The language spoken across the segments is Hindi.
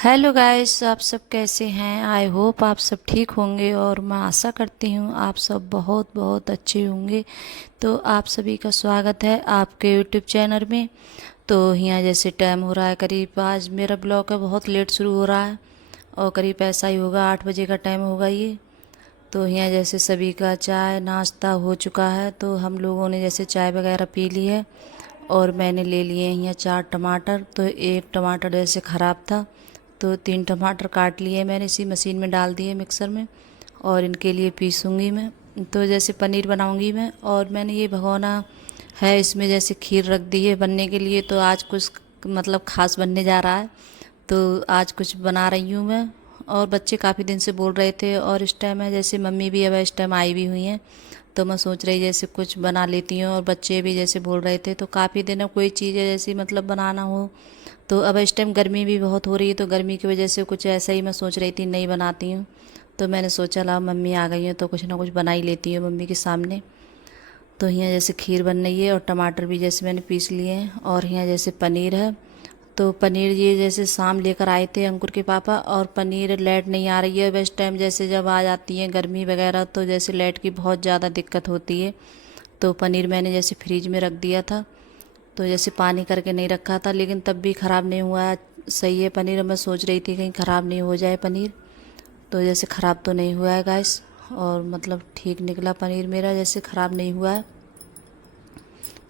हेलो गाइस, आप सब कैसे हैं। आई होप आप सब ठीक होंगे और मैं आशा करती हूँ आप सब बहुत बहुत अच्छे होंगे। तो आप सभी का स्वागत है आपके यूट्यूब चैनल में। तो यहाँ जैसे टाइम हो रहा है करीब, आज मेरा ब्लॉग है बहुत लेट शुरू हो रहा है और करीब ऐसा ही होगा 8 बजे का टाइम होगा ये। तो यहाँ जैसे सभी का चाय नाश्ता हो चुका है, तो हम लोगों ने जैसे चाय वगैरह पी ली है। और मैंने ले लिए हैं यहाँ 4 टमाटर। तो एक टमाटर जैसे ख़राब था, तो 3 टमाटर काट लिए मैंने, इसी मशीन में डाल दिए मिक्सर में और इनके लिए पीसूँगी मैं। तो जैसे पनीर बनाऊँगी मैं, और मैंने ये भगोना है इसमें जैसे खीर रख दी है बनने के लिए। तो आज कुछ मतलब ख़ास बनने जा रहा है, तो आज कुछ बना रही हूँ मैं। और बच्चे काफ़ी दिन से बोल रहे थे, और इस टाइम है जैसे मम्मी भी अब इस टाइम आई भी हुई हैं, तो मैं सोच रही जैसे कुछ बना लेती हूँ। और बच्चे भी जैसे बोल रहे थे, तो काफ़ी दिन कोई चीज़ है जैसी मतलब बनाना हो। तो अब इस टाइम गर्मी भी बहुत हो रही है, तो गर्मी की वजह से कुछ ऐसा ही मैं सोच रही थी नहीं बनाती हूँ। तो मैंने सोचा ला मम्मी आ गई है तो कुछ ना कुछ बना ही लेती हूँ मम्मी के सामने। तो यहाँ जैसे खीर बन रही है और टमाटर भी जैसे मैंने पीस लिए हैं, और यहाँ जैसे पनीर है। तो पनीर ये जैसे शाम लेकर आए थे अंकुर के पापा, और पनीर लाइट नहीं आ रही है बस टाइम, जैसे जब आ जाती है गर्मी वगैरह तो जैसे लाइट की बहुत ज़्यादा दिक्कत होती है। तो पनीर मैंने जैसे फ्रिज में रख दिया था, तो जैसे पानी करके नहीं रखा था, लेकिन तब भी ख़राब नहीं हुआ है, सही है पनीर। मैं सोच रही थी कहीं ख़राब नहीं हो जाए पनीर, तो जैसे ख़राब तो नहीं हुआ है गैस, और मतलब ठीक निकला पनीर मेरा, जैसे ख़राब नहीं हुआ है।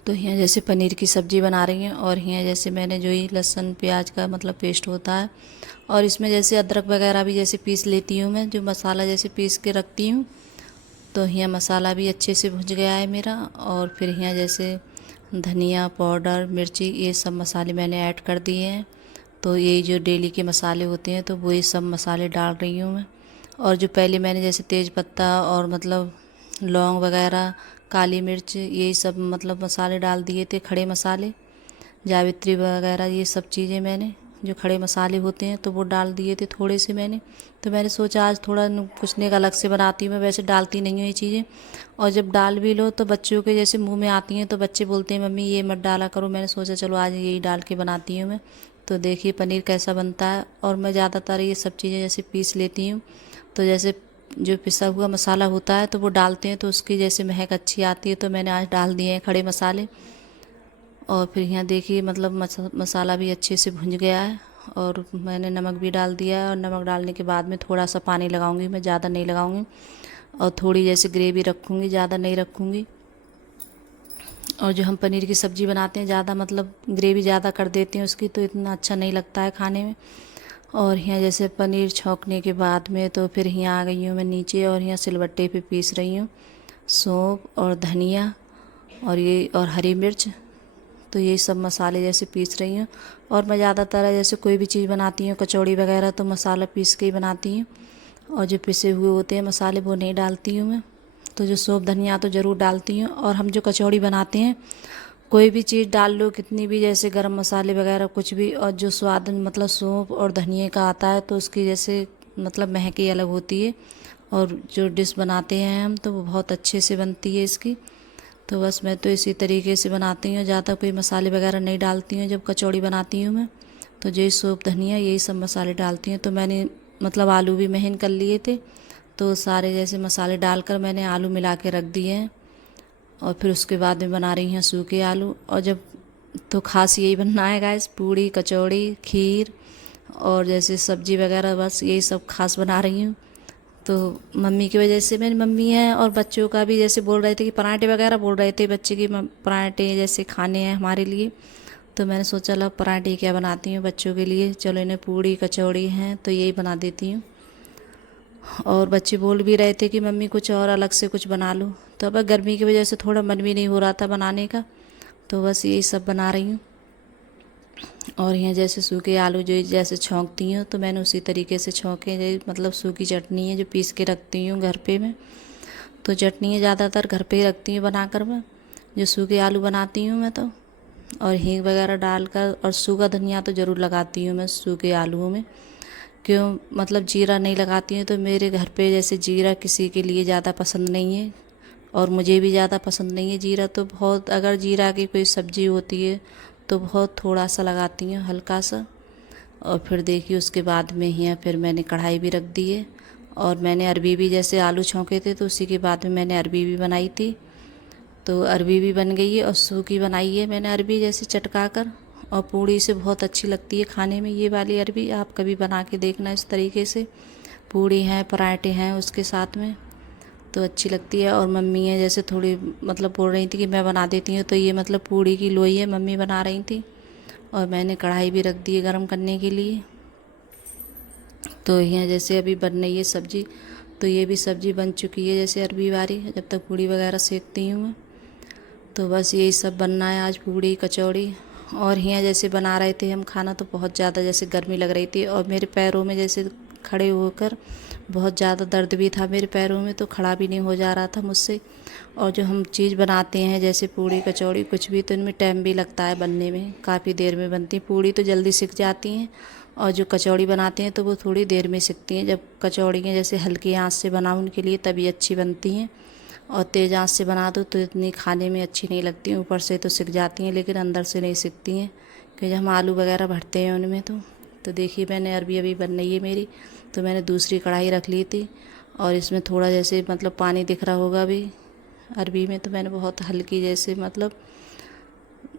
तो यहाँ जैसे पनीर की सब्ज़ी बना रही हैं, और यहाँ जैसे मैंने जो ही लहसुन प्याज का मतलब पेस्ट होता है, और इसमें जैसे अदरक वगैरह भी जैसे पीस लेती हूँ मैं, जो मसाला जैसे पीस के रखती हूँ। तो यहाँ मसाला भी अच्छे से भुज गया है मेरा, और फिर यहाँ जैसे धनिया पाउडर मिर्ची ये सब मसाले मैंने ऐड कर दिए हैं। तो ये जो डेली के मसाले होते हैं तो वही सब मसाले डाल रही हूँ मैं। और जो पहले मैंने जैसे तेज़ पत्ता और मतलब लौंग वगैरह काली मिर्च यही सब मतलब मसाले डाल दिए थे, खड़े मसाले जावित्री वगैरह ये सब चीज़ें मैंने जो खड़े मसाले होते हैं तो वो डाल दिए थे थोड़े से मैंने। तो मैंने सोचा आज थोड़ा कुछ नहीं अलग से बनाती हूँ मैं, वैसे डालती नहीं हूँ ये चीज़ें। और जब डाल भी लो तो बच्चों के जैसे मुंह में आती हैं, तो बच्चे बोलते हैं मम्मी ये मत डाला करो। मैंने सोचा चलो आज यही डाल के बनाती हूँ मैं। तो देखिए पनीर कैसा बनता है। और मैं ज़्यादातर ये सब चीज़ें जैसे पीस लेती हूँ, तो जैसे जो पिसा हुआ मसाला होता है तो वो डालते हैं तो उसकी जैसे महक अच्छी आती है। तो मैंने आज डाल दिए हैं खड़े मसाले। और फिर यहाँ देखिए मतलब मसाला भी अच्छे से भुन गया है, और मैंने नमक भी डाल दिया है। और नमक डालने के बाद में थोड़ा सा पानी लगाऊंगी मैं, ज़्यादा नहीं लगाऊंगी। और थोड़ी जैसे ग्रेवी रखूँगी, ज़्यादा नहीं रखूँगी। और जो हम पनीर की सब्ज़ी बनाते हैं ज़्यादा मतलब ग्रेवी ज़्यादा कर देते हैं उसकी, तो इतना अच्छा नहीं लगता है खाने में। और यहाँ जैसे पनीर छौंकने के बाद में तो फिर यहाँ आ गई हूँ मैं नीचे, और यहाँ सिलबट्टे पे पीस रही हूँ सौंफ और धनिया और ये और हरी मिर्च। तो ये सब मसाले जैसे पीस रही हूँ। और मैं ज़्यादातर जैसे कोई भी चीज़ बनाती हूँ कचौड़ी वगैरह तो मसाला पीस के ही बनाती हूँ, और जो पिसे हुए होते हैं मसाले वो नहीं डालती हूँ मैं। तो जो सौंफ धनिया तो ज़रूर डालती हूँ। और हम जो कचौड़ी बनाते हैं कोई भी चीज़ डाल लो कितनी भी, जैसे गरम मसाले वगैरह कुछ भी, और जो स्वाद मतलब सौंफ और धनिए का आता है तो उसकी जैसे मतलब महक ही अलग होती है। और जो डिश बनाते हैं हम तो वो बहुत अच्छे से बनती है इसकी। तो बस मैं तो इसी तरीके से बनाती हूँ, ज़्यादा कोई मसाले वगैरह नहीं डालती हूँ जब कचौड़ी बनाती हूँ मैं। तो यही सौंफ धनिया यही सब मसाले डालती हूँ। तो मैंने मतलब आलू भी महीन कर लिए थे, तो सारे जैसे मसाले डालकर मैंने आलू मिला के रख दिए हैं। और फिर उसके बाद में बना रही हैं सूखे आलू। और जब तो खास यही बनना है गाइस, पूड़ी कचौड़ी खीर और जैसे सब्जी वगैरह, बस यही सब खास बना रही हूँ। तो मम्मी की वजह से, मेरी मम्मी है और बच्चों का भी जैसे बोल रहे थे कि पराठे वगैरह बोल रहे थे बच्चे की पराठे जैसे खाने हैं हमारे लिए। तो मैंने सोचा ला पराठे क्या बनाती हूँ बच्चों के लिए, चलो इन्हें पूड़ी कचौड़ी हैं तो यही बना देती हूँ। और बच्चे बोल भी रहे थे कि मम्मी कुछ और अलग से कुछ बना लो, तो अब गर्मी की वजह से थोड़ा मन भी नहीं हो रहा था बनाने का, तो बस यही सब बना रही हूँ। और यहाँ जैसे सूखे आलू जो जैसे छौंकती हूँ तो मैंने उसी तरीके से छौंके, मतलब सूखी चटनी है जो पीस के रखती हूँ घर पे मैं। तो चटनी है ज़्यादातर घर पे ही रखती हूँ बनाकर मैं, जो सूखे आलू बनाती हूँ मैं तो। और हींग वगैरह डालकर, और सूखा धनिया तो ज़रूर लगाती हूँ मैं सूखे आलूओं में। क्यों मतलब जीरा नहीं लगाती हूँ, तो मेरे घर पे जैसे जीरा किसी के लिए ज़्यादा पसंद नहीं है, और मुझे भी ज़्यादा पसंद नहीं है जीरा। तो बहुत अगर जीरा की कोई सब्ज़ी होती है तो बहुत थोड़ा सा लगाती हूँ, हल्का सा। और फिर देखिए उसके बाद में यहाँ फिर मैंने कढ़ाई भी रख दी है। और मैंने अरबी भी, जैसे आलू छौंके थे तो उसी के बाद में मैंने अरबी भी बनाई थी। तो अरबी भी बन गई है और सूखी बनाई है मैंने अरबी, जैसे चटका कर। और पूड़ी से बहुत अच्छी लगती है खाने में ये वाली अरबी। आप कभी बना के देखना इस तरीके से। पूड़ी हैं, पराठे हैं उसके साथ में, तो अच्छी लगती है। और मम्मी है जैसे थोड़ी मतलब बोल रही थी कि मैं बना देती हूँ, तो ये मतलब पूड़ी की लोई है, मम्मी बना रही थी। और मैंने कढ़ाई भी रख दी है गर्म करने के लिए। तो यहाँ जैसे अभी बन रही है सब्ज़ी, तो ये भी सब्ज़ी बन चुकी है जैसे अरबी वाली, जब तक पूड़ी वगैरह सेकती हूँ मैं। तो बस यही सब बनना है आज, पूड़ी कचौड़ी। और यहाँ जैसे बना रहे थे हम खाना, तो बहुत ज़्यादा जैसे गर्मी लग रही थी और मेरे पैरों में जैसे खड़े होकर बहुत ज़्यादा दर्द भी था मेरे पैरों में, तो खड़ा भी नहीं हो जा रहा था मुझसे। और जो हम चीज़ बनाते हैं जैसे पूड़ी कचौड़ी कुछ भी, तो इनमें टाइम भी लगता है बनने में, काफ़ी देर में बनती है। पूड़ी तो जल्दी सिक जाती हैं और जो कचौड़ी बनाते हैं तो वो थोड़ी देर में सिकती हैं। जब कचौड़ियाँ जैसे हल्की आंच से बनाओ उनके लिए तभी अच्छी बनती हैं, और तेज़ आंच से बना दो तो इतनी खाने में अच्छी नहीं लगती। ऊपर से तो सिक जाती हैं लेकिन अंदर से नहीं सिकती हैं, क्योंकि हम आलू वगैरह भरते हैं उनमें। तो देखिए मैंने अरबी अभी बन रही है मेरी, तो मैंने दूसरी कढ़ाई रख ली थी। और इसमें थोड़ा जैसे मतलब पानी दिख रहा होगा अभी अरबी में, तो मैंने बहुत हल्की जैसे मतलब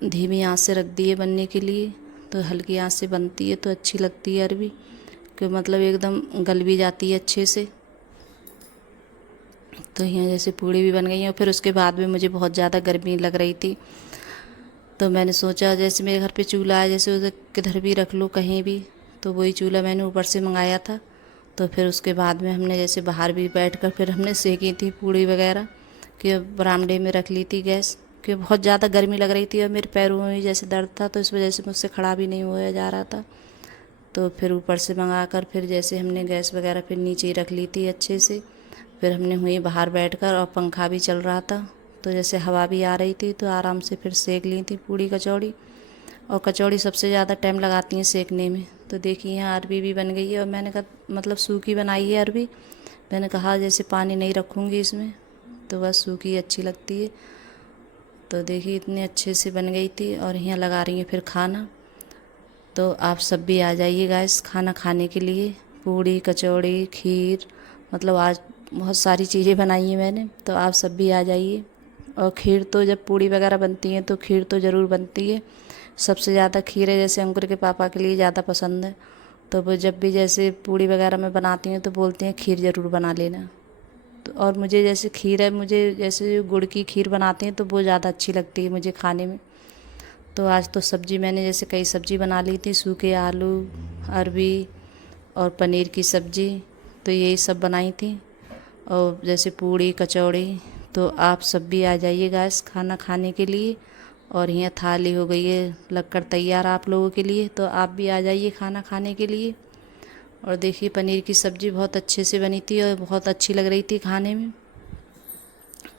धीमी आंच से रख दी है बनने के लिए। तो हल्की आंच से बनती है तो अच्छी लगती है अरबी, कि मतलब एकदम गल भी जाती है अच्छे से। तो यहाँ जैसे पूड़ी भी बन गई है। और फिर उसके बाद में मुझे बहुत ज़्यादा गर्मी लग रही थी, तो मैंने सोचा जैसे मेरे घर पे चूल्हा है, जैसे उधर किधर भी रख लो कहीं भी, तो वही चूल्हा मैंने ऊपर से मंगाया था। तो फिर उसके बाद में हमने जैसे बाहर भी बैठकर फिर हमने सेकी थी पूड़ी वगैरह, कि बरामदे में रख ली थी गैस, कि बहुत ज़्यादा गर्मी लग रही थी और मेरे पैरों में भी जैसे दर्द था, तो इस वजह से मुझसे खड़ा भी नहीं हुआ जा रहा था। तो फिर ऊपर से मंगा कर फिर जैसे हमने गैस वगैरह फिर नीचे ही रख ली थी अच्छे से। फिर हमने हुई बाहर बैठकर, और पंखा भी चल रहा था तो जैसे हवा भी आ रही थी, तो आराम से फिर सेक ली थी पूड़ी कचौड़ी। और कचौड़ी सबसे ज़्यादा टाइम लगाती हैं सेकने में। तो देखिए यहाँ अरबी भी बन गई है, और मैंने कहा मतलब सूखी बनाई है अरबी। मैंने कहा जैसे पानी नहीं रखूँगी इसमें, तो बस सूखी अच्छी लगती है। तो देखिए इतने अच्छे से बन गई थी। और यहाँ लगा रही हैं फिर खाना। तो आप सब भी आ जाइए गाइस खाना खाने के लिए। पूड़ी कचौड़ी खीर, मतलब आज बहुत सारी चीज़ें बनाई हैं मैंने, तो आप सब भी आ जाइए। और खीर तो जब पूड़ी वगैरह बनती हैं तो खीर तो ज़रूर बनती है। सबसे ज़्यादा खीर है जैसे अंकुर के पापा के लिए ज़्यादा पसंद है, तो वो जब भी जैसे पूड़ी वगैरह में बनाती हैं तो बोलते हैं खीर ज़रूर बना लेना। तो और मुझे जैसे खीर है, मुझे जैसे गुड़ की खीर बनाते हैं तो वो ज़्यादा अच्छी लगती है मुझे खाने में। तो आज तो सब्ज़ी मैंने जैसे कई सब्ज़ी बना ली थी, सूखे आलू, अरबी और पनीर की सब्ज़ी, तो यही सब बनाई थी। और जैसे पूड़ी कचौड़ी, तो आप सब भी आ जाइए गाइस खाना खाने के लिए। और यहाँ थाली हो गई है लगकर तैयार आप लोगों के लिए, तो आप भी आ जाइए खाना खाने के लिए। और देखिए पनीर की सब्ज़ी बहुत अच्छे से बनी थी और बहुत अच्छी लग रही थी खाने में।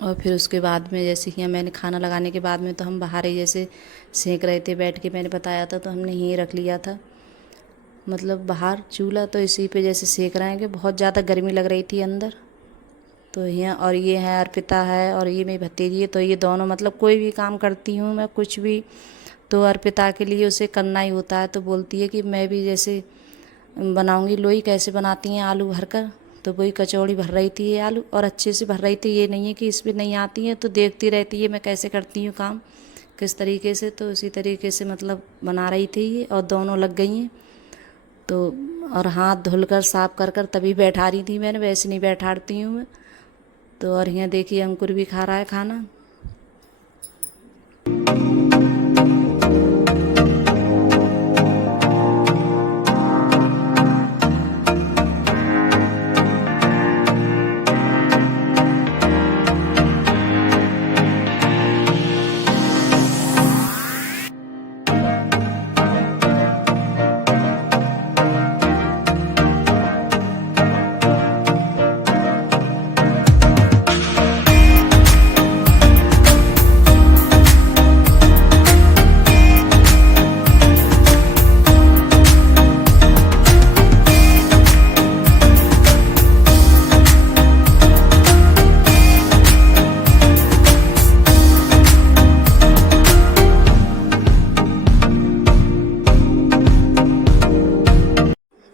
और फिर उसके बाद में जैसे यहाँ मैंने खाना लगाने के बाद में तो हम बाहर ही जैसे सेक रहे थे बैठ के, मैंने बताया था, तो हमने यहीं रख लिया था मतलब बाहर चूल्हा, तो इसी पे जैसे सेक रहे हैं कि बहुत ज़्यादा गर्मी लग रही थी अंदर। तो यहाँ और ये है अर्पिता है और ये मेरी भतीजी है, तो ये दोनों मतलब कोई भी काम करती हूँ मैं कुछ भी, तो अर्पिता के लिए उसे करना ही होता है। तो बोलती है कि मैं भी जैसे बनाऊंगी लोई, कैसे बनाती हैं आलू भरकर, तो वही कचौड़ी भर रही थी ये आलू, और अच्छे से भर रही थी। ये नहीं है कि इसमें नहीं आती है, तो देखती रहती है मैं कैसे करती हूँ काम किस तरीके से, तो उसी तरीके से मतलब बना रही थी ये, और दोनों लग गई हैं। तो और हाथ धुलकर साफ कर कर तभी बैठा रही थी मैंने, वैसे नहीं बैठाती हूँ मैं। तो और यहाँ देखिए अंकुर भी खा रहा है खाना।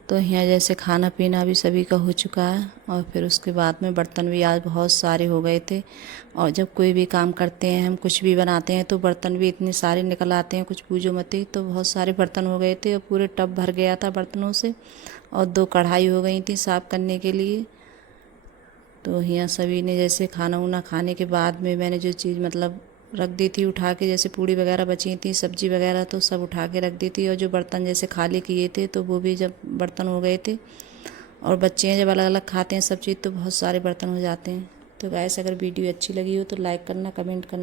तो यहाँ जैसे खाना पीना भी सभी का हो चुका है, और फिर उसके बाद में बर्तन भी आज बहुत सारे हो गए थे। और जब कोई भी काम करते हैं, हम कुछ भी बनाते हैं, तो बर्तन भी इतने सारे निकल आते हैं, कुछ पूछो मत ही। तो बहुत सारे बर्तन हो गए थे और पूरे टब भर गया था बर्तनों से, और 2 कढ़ाई हो गई थी साफ़ करने के लिए। तो यहाँ सभी ने जैसे खाना वाना खाने के बाद में मैंने जो चीज़ मतलब रख दी थी उठा के, जैसे पूड़ी वगैरह बची थी, सब्जी वगैरह, तो सब उठा के रख दी थी। और जो बर्तन जैसे खाली किए थे, तो वो भी जब बर्तन हो गए थे। और बच्चे हैं जब अलग अलग खाते हैं सब चीज़, तो बहुत सारे बर्तन हो जाते हैं। तो गाइस, अगर वीडियो अच्छी लगी हो तो लाइक करना, कमेंट करना।